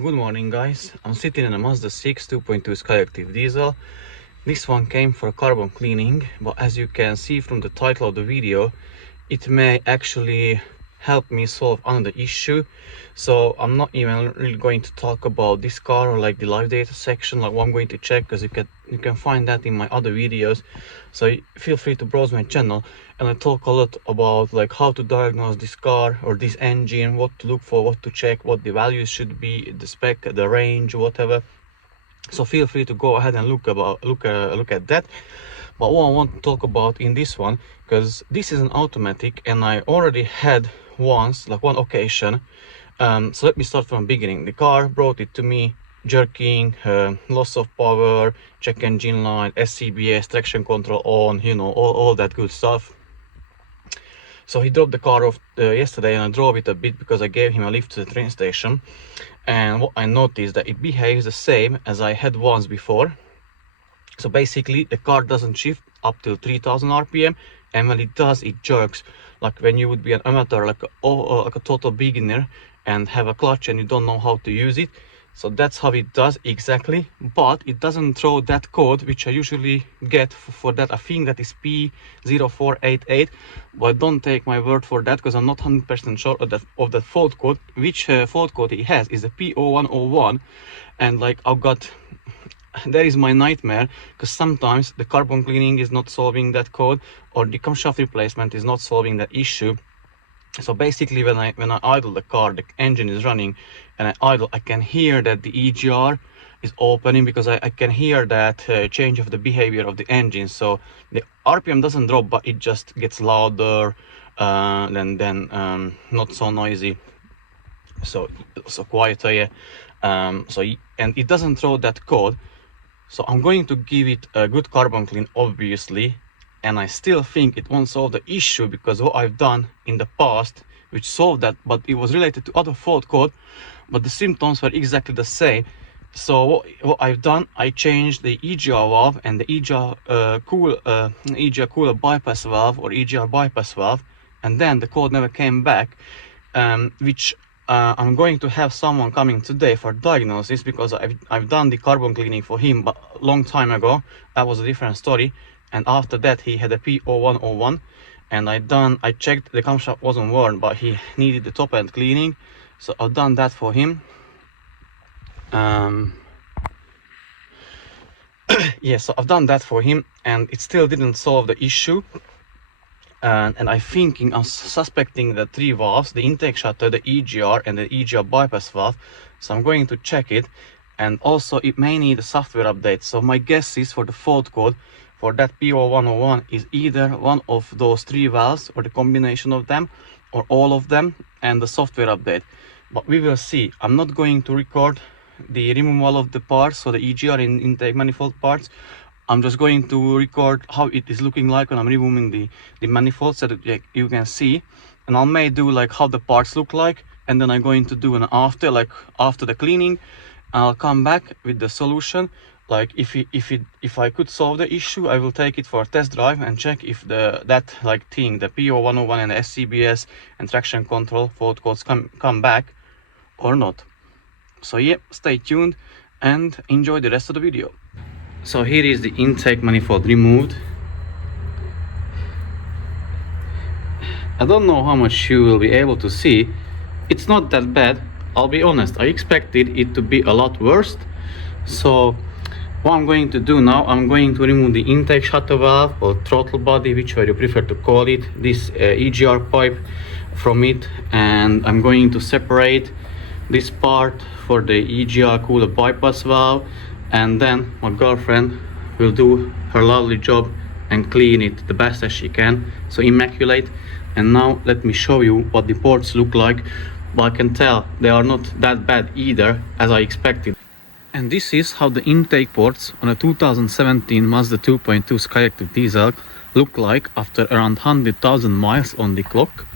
Good morning guys, I'm sitting in a Mazda 6 2.2 Skyactiv diesel. This one came for carbon cleaning, but as you can see from the title of the video, it may actually help me solve another issue. So I'm not even really going to talk about this car or like the live data section, like what I'm going to check, because you can find that in my other videos. So feel free to browse my channel, and I talk a lot about like how to diagnose this car or this engine, what to look for, what to check, what the values should be, the spec, the range, whatever. So feel free to go ahead and look at that. But what I want to talk about in this one, because this is an automatic and I already had once, like one occasion. So let me start from the beginning. The car brought it to me jerking, loss of power, check engine light, SCBS, traction control on, you know, all that good stuff. So he dropped the car off yesterday, and I drove it a bit because I gave him a lift to the train station. And what I noticed that it behaves the same as I had once before. So basically the car doesn't shift up till 3000 RPM, and when it does, it jerks like when you would be an amateur, like a total beginner and have a clutch and you don't know how to use it. So that's how it does exactly, but it doesn't throw that code which I usually get for that. I think that is P0488, but don't take my word for that because I'm not 100% sure of that fault code. Which fault code it has is a P0101, and like that is my nightmare, because sometimes the carbon cleaning is not solving that code, or the camshaft replacement is not solving that issue. So basically when I idle the car, the engine is running, and I idle, I can hear that the EGR is opening, because I can hear that change of the behavior of the engine. So the RPM doesn't drop, but it just gets louder, then not so noisy, so quieter, yeah. And it doesn't throw that code. So I'm going to give it a good carbon clean, obviously, and I still think it won't solve the issue, because what I've done in the past which solved that, but it was related to other fault code, but the symptoms were exactly the same. So what I've done, I changed the EGR valve and the EGR cooler bypass valve, or EGR bypass valve, and then the code never came back, which I'm going to have someone coming today for diagnosis, because I've done the carbon cleaning for him, but a long time ago. That was a different story. And after that he had a P0101, and I checked, the camshaft wasn't worn, but he needed the top end cleaning, so I've done that for him. Yeah, so I've done that for him, and it still didn't solve the issue. And I'm suspecting the three valves, the intake shutter, the EGR, and the EGR bypass valve. So I'm going to check it, and also it may need a software update. So my guess is for the fault code for that P0101 is either one of those three valves, or the combination of them, or all of them, and the software update. But we will see. I'm not going to record the removal of the parts, so the EGR and intake manifold parts. I'm just going to record how it is looking like when I'm removing the manifold, so that you can see. And I may do like how the parts look like, and then I'm going to do an after the cleaning. I'll come back with the solution. Like if I could solve the issue, I will take it for a test drive and check if the P0101 and the SCBS and traction control fault codes come back or not. So yeah, stay tuned and enjoy the rest of the video. So here is the intake manifold removed. I don't know how much you will be able to see. It's not that bad, I'll be honest. I expected it to be a lot worse. So what I'm going to do now, I'm going to remove the intake shutter valve, or throttle body, whichever you prefer to call it, this EGR pipe from it, and I'm going to separate this part for the EGR cooler bypass valve, and then my girlfriend will do her lovely job and clean it the best as she can, so immaculate. And now let me show you what the ports look like, but I can tell they are not that bad either, as I expected. And this is how the intake ports on a 2017 Mazda 2.2 Skyactiv diesel look like after around 100,000 miles on the clock.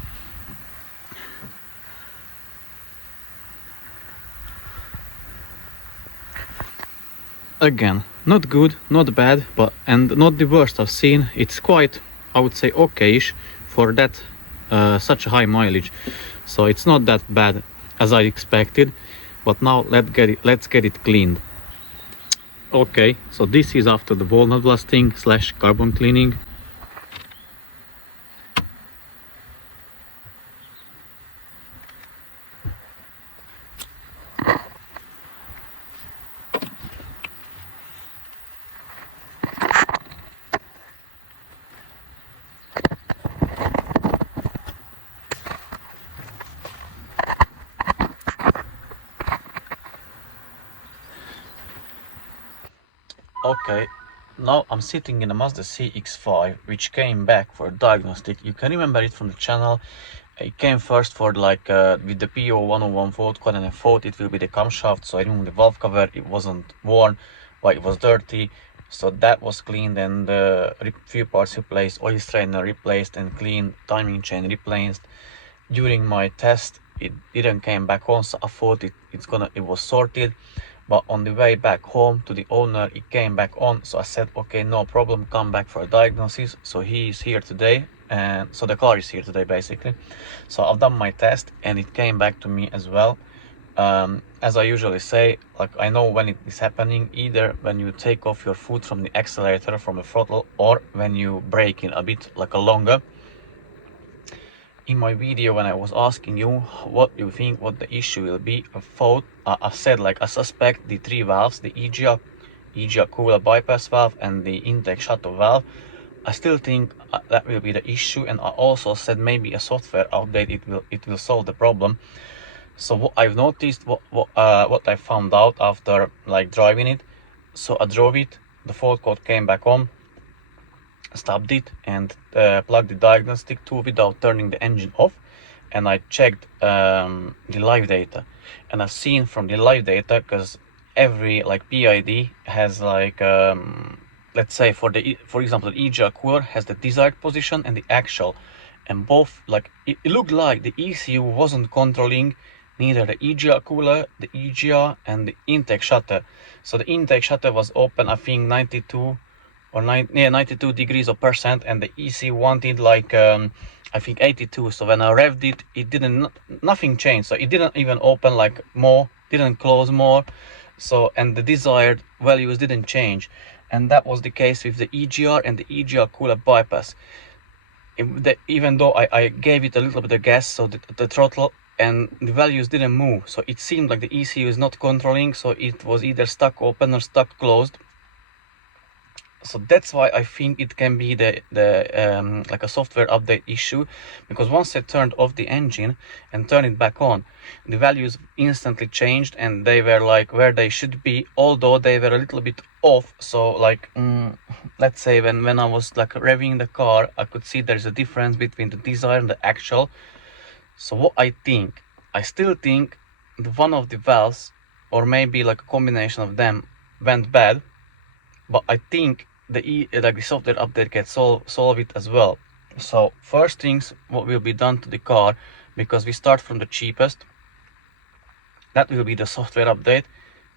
Again, not good, not bad, and not the worst I've seen. It's quite, I would say, okayish for that such high mileage. So it's not that bad as I expected. but now let's get it cleaned. Okay, so this is after the walnut blasting / carbon cleaning. Okay, now I'm sitting in a Mazda CX-5 which came back for diagnostic. You can remember it from the channel. It came first for like with the P0101 fault code, and I thought it will be the camshaft, so I removed the valve cover. It wasn't worn, but it was dirty, so that was cleaned, and few parts replaced, oil strainer replaced and cleaned, timing chain replaced. During my test it didn't came back on, so I thought it was sorted. But on the way back home to the owner, it came back on, so I said, okay, no problem, come back for a diagnosis. So he is here today, and so the car is here today basically. So I've done my test and it came back to me as well. As I usually say, like, I know when it is happening, either when you take off your foot from the accelerator, from the throttle, or when you brake in a bit like a longer. In my video, when I was asking you what you think what the issue will be, I said, like, I suspect the three valves, the EGR cooler bypass valve and the intake shutter valve. I still think that will be the issue, and I also said maybe a software update it will solve the problem. So what I've noticed, what I found out after like driving it, so I drove it, the fault code came back on, stopped it and plugged the diagnostic tool without turning the engine off, and I checked the live data, and I've seen from the live data, because every like PID has like let's say for example the EGR cooler has the desired position and the actual, and both, like, it looked like the ECU wasn't controlling neither the EGR cooler, the EGR and the intake shutter. So the intake shutter was open, I think 92 degrees of percent, and the ECU wanted like I think 82. So when I revved it, nothing changed. So it didn't even open like more, didn't close more. So, and the desired values didn't change, and that was the case with the EGR and the EGR cooler bypass. Even though I gave it a little bit of gas, so the throttle and the values didn't move, so it seemed like the ECU is not controlling, so it was either stuck open or stuck closed. So that's why I think it can be the like a software update issue, because once I turned off the engine and turned it back on, the values instantly changed and they were like where they should be, although they were a little bit off. So like let's say when I was like revving the car, I could see there's a difference between the desired and the actual. So what I still think one of the valves, or maybe like a combination of them, went bad, but I think the software update can solve it as well. So first things what will be done to the car, because we start from the cheapest, that will be the software update,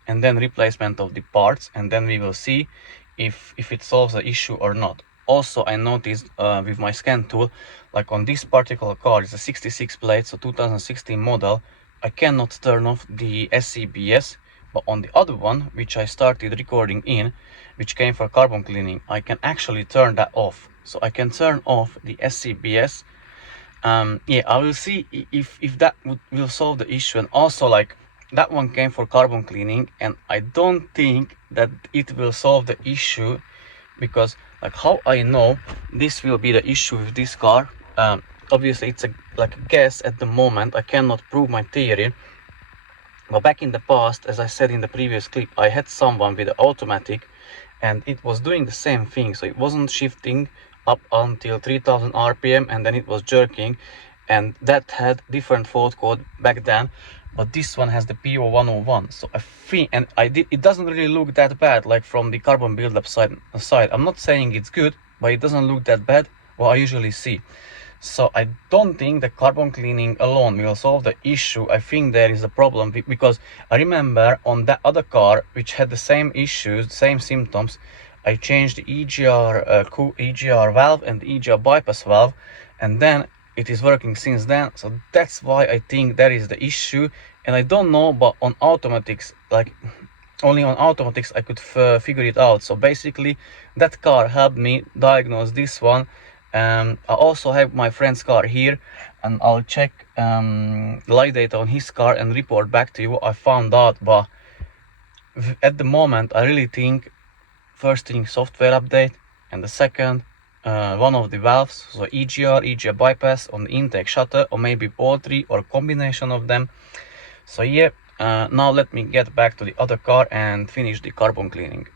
and then replacement of the parts, and then we will see if it solves the issue or not. Also, I noticed with my scan tool, like on this particular car, it's a 66 plate, so 2016 model, I cannot turn off the SCBS, but on the other one, which I started recording in, which came for carbon cleaning, I can actually turn that off. So I can turn off the SCBS. Yeah, I will see if that will solve the issue. And also, like, that one came for carbon cleaning, and I don't think that it will solve the issue, because like how I know this will be the issue with this car, obviously it's like a guess at the moment. I cannot prove my theory. But back in the past, as I said in the previous clip, I had someone with an automatic and it was doing the same thing. So it wasn't shifting up until 3000 RPM and then it was jerking, and that had different fault code back then. But this one has the P0101. So I think, and it doesn't really look that bad, like from the carbon buildup side. I'm not saying it's good, but it doesn't look that bad, what I usually see. So I don't think the carbon cleaning alone will solve the issue. I think there is a problem, because I remember on that other car which had the same issues, same symptoms, I changed the EGR valve and the EGR bypass valve, and then it is working since then. So that's why I think that is the issue, And I don't know, but on automatics, like only on automatics I could figure it out. So basically that car helped me diagnose this one. I also have my friend's car here, and I'll check live data on his car and report back to you what I found out. But at the moment I really think first thing software update, and the second one of the valves, so EGR bypass on the intake shutter, or maybe all three or combination of them. So yeah, now let me get back to the other car and finish the carbon cleaning.